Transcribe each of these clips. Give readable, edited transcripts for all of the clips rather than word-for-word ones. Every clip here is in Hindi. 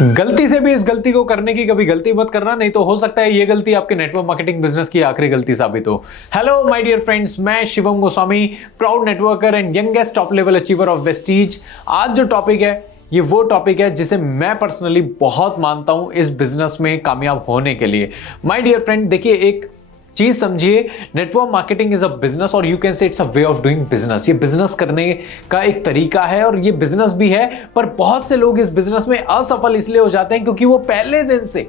गलती से भी इस गलती को करने की कभी गलती मत करना, नहीं तो हो सकता है ये गलती आपके नेटवर्क मार्केटिंग बिजनेस की आखिरी गलती साबित हो। हेलो माय डियर फ्रेंड्स, मैं Shivam Goswami, proud networker and youngest top level achiever of Vestige. आज जो टॉपिक है ये वो टॉपिक है जिसे मैं पर्सनली बहुत मानता हूं इस बिजनेस में कामयाब होने के लिए। माय डियर फ्रेंड, देखिए एक चीज समझिए, network marketing is a business और you can say it's a way of doing business. ये बिजनेस करने का एक तरीका है और ये बिजनेस भी है, पर बहुत से लोग इस बिजनेस में असफल इसलिए हो जाते हैं क्योंकि वो पहले दिन से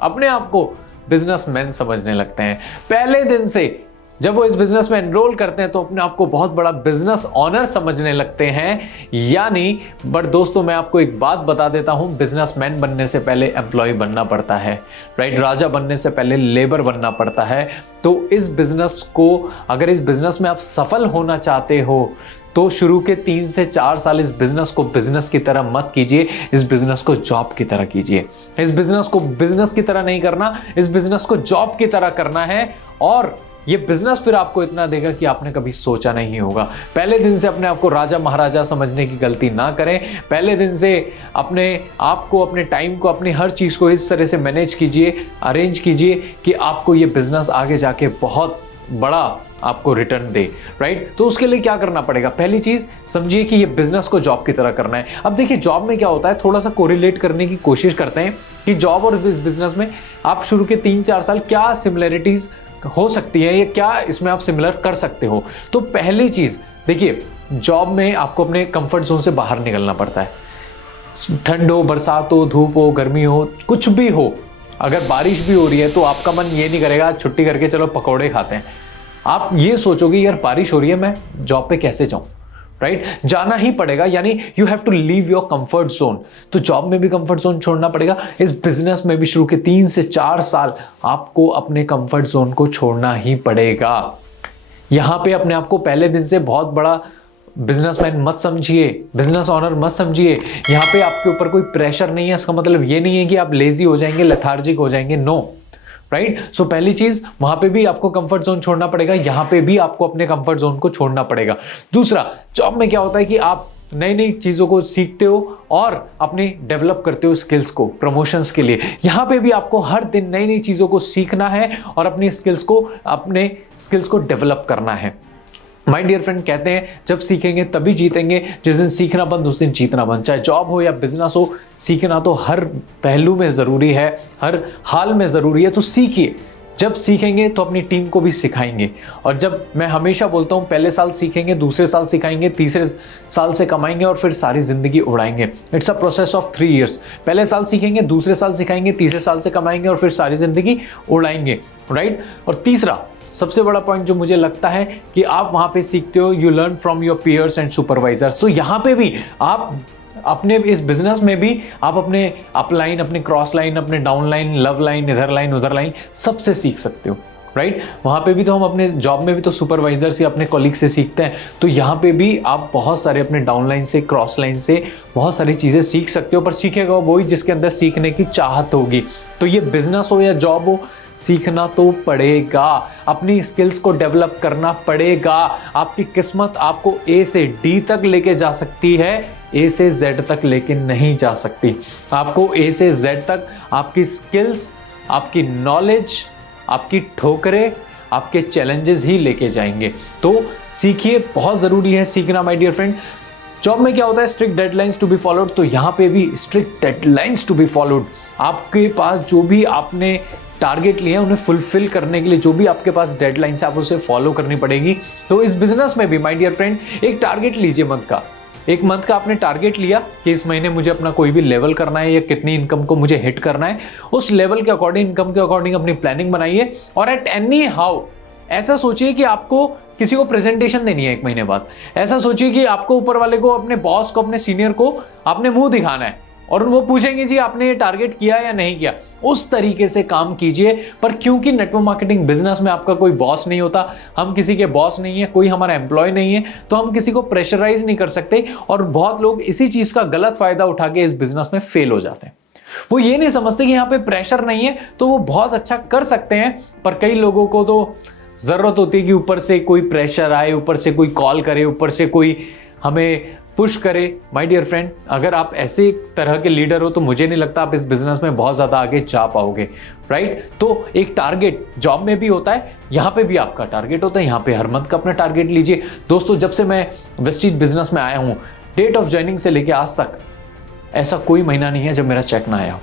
अपने आप को बिजनेसमैन समझने लगते हैं। पहले दिन से जब वो इस बिजनेस में एनरोल करते हैं तो अपने आप को बहुत बड़ा बिजनेस ऑनर समझने लगते हैं। यानी बट दोस्तों, मैं आपको एक बात बता देता हूं, बिजनेसमैन बनने से पहले एम्प्लॉय बनना पड़ता है, राइट। राजा बनने से पहले लेबर बनना पड़ता है। तो इस बिजनेस को, अगर इस बिजनेस में आप सफल होना चाहते हो तो शुरू के 3 से 4 साल इस बिजनेस को बिजनेस की तरह मत कीजिए, इस बिजनेस को जॉब की तरह कीजिए। इस बिजनेस को बिजनेस की तरह नहीं करना, इस बिजनेस को जॉब की तरह करना है। और ये बिजनेस फिर आपको इतना देगा कि आपने कभी सोचा नहीं होगा। पहले दिन से अपने आप को राजा महाराजा समझने की गलती ना करें। पहले दिन से अपने आप को, अपने टाइम को, अपनी हर चीज को इस तरह से मैनेज कीजिए, अरेंज कीजिए कि आपको ये बिजनेस आगे जाके बहुत बड़ा आपको रिटर्न दे, राइट। तो उसके लिए क्या करना पड़ेगा? पहली चीज समझिए कि ये बिजनेस को जॉब की तरह करना है। अब देखिए जॉब में क्या होता है, थोड़ा सा कोरिलेट करने की कोशिश करते हैं कि जॉब और इस बिजनेस में आप शुरू के 3-4 साल क्या सिमिलरिटीज हो सकती है या क्या इसमें आप सिमिलर कर सकते हो। तो पहली चीज देखिए, जॉब में आपको अपने कंफर्ट जोन से बाहर निकलना पड़ता है। ठंड हो, बरसात हो, धूप हो, गर्मी हो, कुछ भी हो, अगर बारिश भी हो रही है तो आपका मन ये नहीं करेगा छुट्टी करके चलो पकौड़े खाते हैं। आप ये सोचोगे यार बारिश हो रही है, मैं जॉब पे कैसे जाऊं, राइट। जाना ही पड़ेगा, यानी you have to leave your comfort zone. तो जॉब में भी कंफर्ट जोन छोड़ना पड़ेगा, इस बिजनेस में भी शुरू के 3 से 4 साल आपको अपने कंफर्ट जोन को छोड़ना ही पड़ेगा। यहां पे अपने आप को पहले दिन से बहुत बड़ा बिजनेसमैन मत समझिए, बिजनेस ऑनर मत समझिए। यहां पे आपके ऊपर कोई प्रेशर नहीं है, इसका मतलब ये नहीं है कि आप लेजी हो जाएंगे, लेथार्जिक हो जाएंगे, नो, राइट। सो पहली चीज, वहां पे भी आपको कंफर्ट जोन छोड़ना पड़ेगा, यहां पे भी आपको अपने कंफर्ट जोन को छोड़ना पड़ेगा। दूसरा, जॉब में क्या होता है कि आप नई नई चीजों को सीखते हो और अपने डेवलप करते हो स्किल्स को प्रमोशंस के लिए। यहां पे भी आपको हर दिन नई नई चीजों को सीखना है और अपने स्किल्स को डेवलप करना है। माय डियर फ्रेंड, कहते हैं जब सीखेंगे तभी जीतेंगे, जिस दिन सीखना बंद उस दिन जीतना बंद। चाहे जॉब हो या बिजनेस हो, सीखना तो हर पहलू में जरूरी है, हर हाल में जरूरी है। तो सीखिए, जब सीखेंगे तो अपनी टीम को भी सिखाएंगे। और जब मैं हमेशा बोलता हूं, पहले साल सीखेंगे, दूसरे साल सिखाएंगे, तीसरे साल से कमाएंगे और फिर सारी जिंदगी उड़ाएंगे। It's a process of 3 years. पहले साल सीखेंगे, दूसरे साल सिखाएंगे, तीसरे साल से कमाएंगे और फिर सारी जिंदगी उड़ाएंगे, राइट। और तीसरा सबसे बड़ा पॉइंट जो मुझे लगता है कि आप वहां पे सीखते हो, you learn from your peers and supervisors. तो यहां पे भी आप अपने इस बिजनेस में भी आप अपने अपलाइन, अपने क्रॉस लाइन, अपने डाउन लाइन, लव लाइन, इधर लाइन, उधर लाइन, सबसे सीख सकते हो, राइट। वहां पे भी तो हम अपने जॉब में भी तो सुपरवाइजर से, अपने कॉलीग से सीखते हैं। तो यहां पे भी आप बहुत सारे अपने डाउन लाइन से, क्रॉस लाइन से बहुत सारी चीजें सीख सकते हो, पर सीखेगा वही जिसके अंदर सीखने की चाहत होगी। तो ये बिजनेस हो या जॉब हो, सीखना तो पड़ेगा, अपनी स्किल्स को डेवलप करना पड़ेगा। आपकी किस्मत आपको ए से डी तक लेके जा सकती है, ए से जेड तक लेके नहीं जा सकती। आपको ए से जेड तक आपकी स्किल्स, आपकी नॉलेज, आपकी ठोकरें, आपके चैलेंजेस ही लेके जाएंगे। तो सीखिए, बहुत जरूरी है सीखना माय डियर फ्रेंड। जॉब में क्या होता है, strict deadlines to be followed, तो यहां पे भी strict deadlines to be followed. आपके पास जो भी आपने टारगेट लिए हैं उन्हें फुलफिल करने के लिए जो भी आपके पास डेडलाइन है, आप उसे फॉलो करनी पड़ेगी। तो इस बिजनेस में भी माय डियर फ्रेंड, एक टारगेट लीजिए मंथ का। एक मंथ का आपने टारगेट लिया कि इस महीने मुझे अपना कोई भी लेवल करना है या कितनी इनकम को मुझे हिट करना है। उस लेवल के अकॉर्डिंग, इनकम के अकॉर्डिंग अपनी प्लानिंग बनाइए और एट एनी हाउ ऐसा सोचिए कि आपको किसी को प्रेजेंटेशन देनी है 1 महीने बाद। ऐसा सोचिए कि आपको ऊपर वाले को, अपने बॉस को, अपने सीनियर को आपने मुंह दिखाना है और वो पूछेंगे जी आपने ये टारगेट किया या नहीं किया। उस तरीके से काम कीजिए। पर क्योंकि नेटवर्क मार्केटिंग बिजनेस में आपका कोई बॉस नहीं होता, हम किसी के बॉस नहीं है, कोई हमारा एम्प्लॉय नहीं है, तो हम किसी को प्रेशराइज नहीं कर सकते। और बहुत लोग इसी चीज का गलत फायदा उठा के इस बिजनेस में फेल हो जाते हैं। वो ये नहीं समझते कि यहाँ पे प्रेशर नहीं है तो वो बहुत अच्छा कर सकते हैं। पर कई लोगों को तो जरूरत होती है कि ऊपर से कोई प्रेशर आए, ऊपर से कोई कॉल करे, ऊपर से कोई हमें पुश करे। माय डियर फ्रेंड, अगर आप ऐसे तरह के लीडर हो तो मुझे नहीं लगता आप इस बिजनेस में बहुत ज़्यादा आगे जा पाओगे, राइट। तो एक टारगेट जॉब में भी होता है, यहाँ पे भी आपका टारगेट होता है, यहाँ पे हर मंथ का अपना टारगेट लीजिए। दोस्तों, जब से मैं वेस्टीज बिजनेस में आया हूँ, डेट ऑफ ज्वाइनिंग से लेके आज तक ऐसा कोई महीना नहीं है जब मेरा चेक ना आया हो,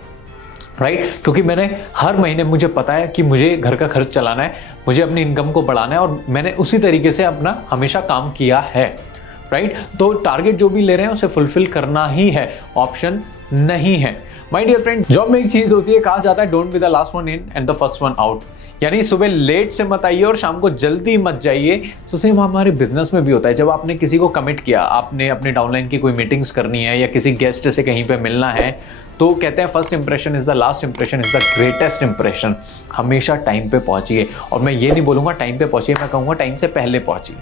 राइट। क्योंकि मैंने हर महीने, मुझे पता है कि मुझे घर का खर्च चलाना है, मुझे अपनी इनकम को बढ़ाना है, और मैंने उसी तरीके से अपना हमेशा काम किया है, राइट। तो टारगेट जो भी ले रहे हैं उसे फुलफिल करना ही है, ऑप्शन नहीं है। माय डियर फ्रेंड, जॉब में एक चीज होती है, कहा जाता है don't be the last one in and the first one out. यानी सुबह लेट से मत आइए और शाम को जल्दी मत जाइए। तो सेम हमारे बिजनेस में भी होता है। जब आपने किसी को कमिट किया, आपने अपने डाउनलाइन की कोई मीटिंग्स करनी है या किसी गेस्ट से कहीं पे मिलना है, तो कहते हैं first impression is the last impression is the greatest impression. हमेशा टाइम पे पहुंचिए, और मैं ये नहीं बोलूंगा टाइम पे पहुंचिए, मैं कहूंगा टाइम से पहले पहुंचिए,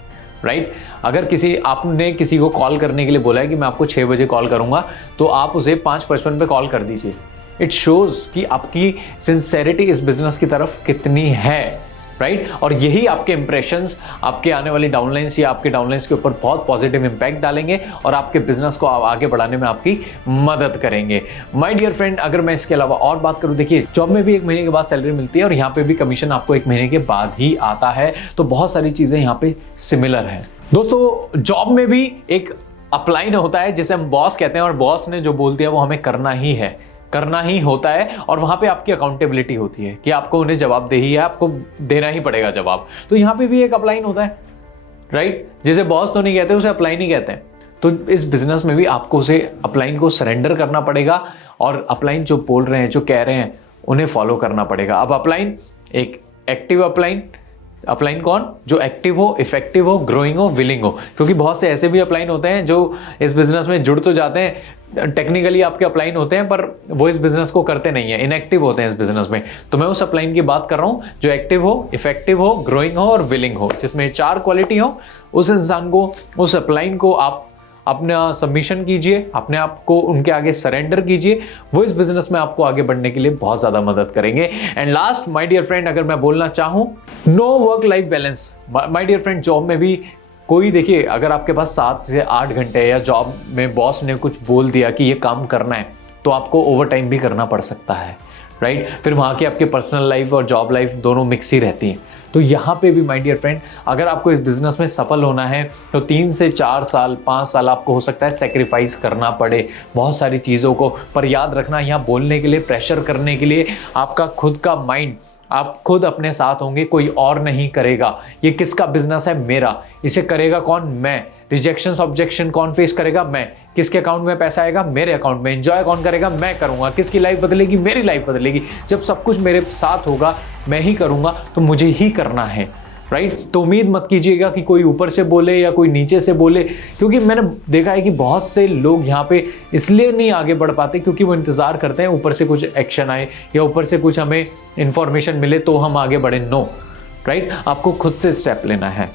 राइट। अगर आपने किसी को कॉल करने के लिए बोला है कि मैं आपको 6 बजे कॉल करूंगा, तो आप उसे 5:55 पे कॉल कर दीजिए। इट शोज कि आपकी सिंसेरिटी इस बिजनेस की तरफ कितनी है, राइट। और यही आपके इंप्रेशंस आपके आने वाली डाउनलाइंस या आपके डाउनलाइंस के ऊपर बहुत पॉजिटिव इंपैक्ट डालेंगे और आपके बिजनेस को आगे बढ़ाने में आपकी मदद करेंगे। माय डियर फ्रेंड, अगर मैं इसके अलावा और बात करूं, देखिए जॉब में भी 1 महीने के बाद सैलरी मिलती है और यहाँ पे भी कमीशन आपको 1 महीने के बाद ही आता है। तो बहुत सारी चीजें यहाँ पे सिमिलर है। दोस्तों, जॉब में भी एक अपलाइन होता है जिसे हम बॉस कहते हैं, और बॉस ने जो बोल दिया वो हमें करना ही है, करना ही होता है। और वहां पे आपकी अकाउंटेबिलिटी होती है कि आपको उन्हें जवाब दे ही है, आपको देना ही पड़ेगा जवाब। तो यहां पे भी एक अपलाइन होता है, राइट। जिसे बॉस तो नहीं कहते, उसे अपलाइन ही कहते हैं। तो इस बिजनेस में भी आपको उसे अपलाइन को सरेंडर करना पड़ेगा, और अपलाइन जो बोल रहे हैं, जो कह रहे हैं, उन्हें फॉलो करना पड़ेगा। अब अपलाइन, एक एक्टिव अपलाइन कौन? जो एक्टिव हो, इफेक्टिव हो, ग्रोइंग हो, विलिंग हो। क्योंकि बहुत से ऐसे भी अपलाइन होते हैं जो इस बिजनेस में जुड़ तो जाते हैं, टेक्निकली आपके अपलाइन होते हैं, पर वो इस बिजनेस को करते नहीं है, इनएक्टिव होते हैं इस बिजनेस में। तो मैं उस अपलाइन की बात कर रहा हूं जो एक्टिव हो, इफेक्टिव हो, ग्रोइंग हो और विलिंग हो, जिसमें 4 क्वालिटी हो। उस इंसान को, उस अपलाइन को आप अपना सबमिशन कीजिए, अपने आप को उनके आगे सरेंडर कीजिए। वो इस बिजनेस में आपको आगे बढ़ने के लिए बहुत ज्यादा मदद करेंगे। And last, my dear friend, अगर मैं बोलना चाहूं, no work life balance. My dear friend, job में भी कोई, देखिए अगर आपके पास 7 से 8 घंटे या जॉब में बॉस ने कुछ बोल दिया कि ये काम करना है, तो आपको ओवर टाइम भी करना पड़ सकता है, राइट। फिर वहाँ की आपके पर्सनल लाइफ और जॉब लाइफ दोनों मिक्स ही रहती हैं। तो यहाँ पे भी माय डियर फ्रेंड, अगर आपको इस बिजनेस में सफल होना है तो 3 से 4 साल, 5 साल आपको हो सकता है सेक्रीफाइस करना पड़े बहुत सारी चीज़ों को। पर याद रखना, यहाँ बोलने के लिए, प्रेशर करने के लिए आपका खुद का माइंड, आप खुद अपने साथ होंगे, कोई और नहीं करेगा। ये किसका बिजनेस है? मेरा। इसे करेगा कौन? मैं। रिजेक्शन ऑब्जेक्शन कौन फेस करेगा? मैं। किसके अकाउंट में पैसा आएगा? मेरे अकाउंट में। एंजॉय कौन करेगा? मैं करूंगा। किसकी लाइफ बदलेगी? मेरी लाइफ बदलेगी। जब सब कुछ मेरे साथ होगा, मैं ही करूंगा, तो मुझे ही करना है, राइट। तो उम्मीद मत कीजिएगा कि कोई ऊपर से बोले या कोई नीचे से बोले, क्योंकि मैंने देखा है कि बहुत से लोग यहाँ पे इसलिए नहीं आगे बढ़ पाते क्योंकि वो इंतजार करते हैं ऊपर से कुछ एक्शन आए या ऊपर से कुछ हमें इंफॉर्मेशन मिले तो हम आगे बढ़े। No, right. आपको खुद से स्टेप लेना है।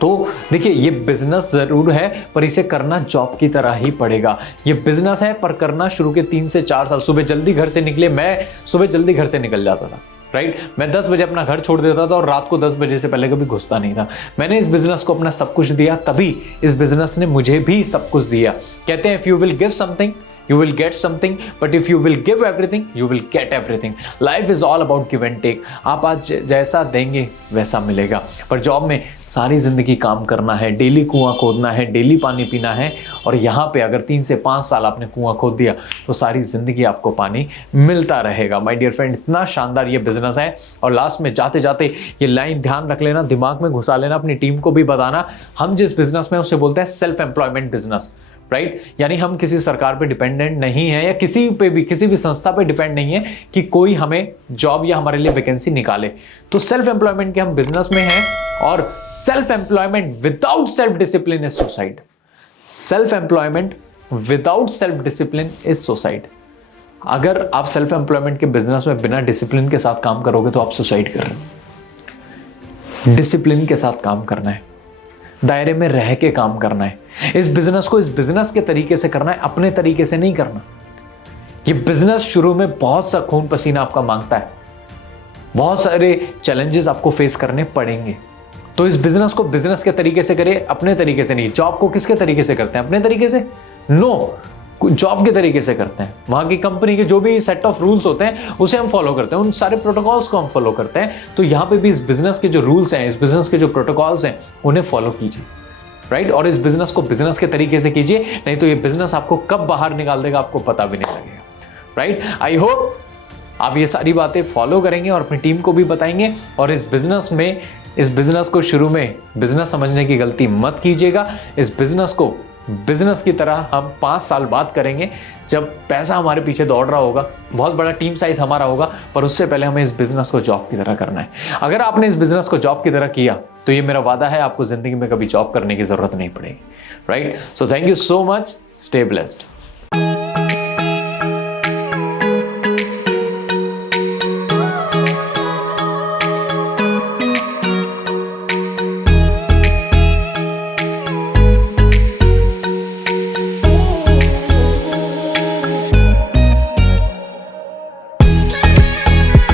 तो देखिए, ये बिजनेस जरूर है, पर इसे करना जॉब की तरह ही पड़ेगा। ये बिजनेस है, पर करना शुरू के 3 से 4 साल। सुबह जल्दी घर से निकले, मैं सुबह जल्दी घर से निकल जाता था, राइट। मैं 10 बजे अपना घर छोड़ देता था और रात को 10 बजे से पहले कभी घुसता नहीं था। मैंने इस बिजनेस को अपना सब कुछ दिया, तभी इस बिजनेस ने मुझे भी सब कुछ दिया। कहते हैं, if you will give something you will get something, but if you will give everything, you will get everything. Life is all about give and take. आप आज जैसा देंगे वैसा मिलेगा। पर जॉब में सारी जिंदगी काम करना है, डेली कुआं खोदना है, डेली पानी पीना है। और यहाँ पे अगर 3 से 5 साल आपने कुआं खोद दिया तो सारी जिंदगी आपको पानी मिलता रहेगा। माय डियर फ्रेंड, इतना शानदार ये बिजनेस है। और लास्ट में जाते जाते ये लाइन ध्यान रख लेना, दिमाग में घुसा लेना, अपनी टीम को भी बताना, हम जिस बिजनेस में उसे बोलते हैं सेल्फ एम्प्लॉयमेंट बिजनेस, राइट। यानी हम किसी सरकार पे डिपेंडेंट नहीं है या किसी पे भी, किसी भी संस्था पे डिपेंड नहीं है कि कोई हमें जॉब या हमारे लिए वैकेंसी निकाले। तो सेल्फ एम्प्लॉयमेंट के हम बिजनेस में हैं। और self employment without self discipline is suicide. Self employment without self discipline is suicide. अगर आप सेल्फ एम्प्लॉयमेंट के बिजनेस में बिना डिसिप्लिन के साथ काम करोगे तो आप सुसाइड कर रहे हो। डिसिप्लिन के साथ काम करना है, दायरे में रह के काम करना है। इस बिजनेस को इस बिजनेस के तरीके से करना है, अपने तरीके से नहीं करना। ये बिजनेस शुरू में बहुत सा खून पसीना आपका मांगता है, बहुत सारे चैलेंजेस आपको फेस करने पड़ेंगे, तो इस बिजनेस को बिजनेस के तरीके से करें, अपने तरीके से नहीं। जॉब को किसके तरीके से करते हैं? अपने तरीके से? नो, जॉब के तरीके से करते हैं। वहां की कंपनी के जो भी सेट ऑफ रूल्स होते हैं उसे हम फॉलो करते हैं, उन सारे प्रोटोकॉल्स को हम फॉलो करते हैं। तो यहां पे भी इस बिजनेस के जो रूल्स हैं, इस बिजनेस के जो प्रोटोकॉल्स हैं, उन्हें फॉलो कीजिए, राइट। और इस बिजनेस को बिजनेस के तरीके से कीजिए, नहीं तो ये बिजनेस आपको कब बाहर निकाल देगा आपको पता भी नहीं लगेगा, राइट। आई होप आप ये सारी बातें फॉलो करेंगे और अपनी टीम को भी बताएंगे। और इस बिजनेस को शुरू में बिजनेस समझने की गलती मत कीजिएगा। इस बिजनेस को बिजनेस की तरह हम 5 साल बाद करेंगे, जब पैसा हमारे पीछे दौड़ रहा होगा, बहुत बड़ा टीम साइज हमारा होगा, पर उससे पहले हमें इस बिजनेस को जॉब की तरह करना है। अगर आपने इस बिजनेस को जॉब की तरह किया तो ये मेरा वादा है, आपको जिंदगी में कभी जॉब करने की जरूरत नहीं पड़ेगी, right. So thank you so much, stay blessed.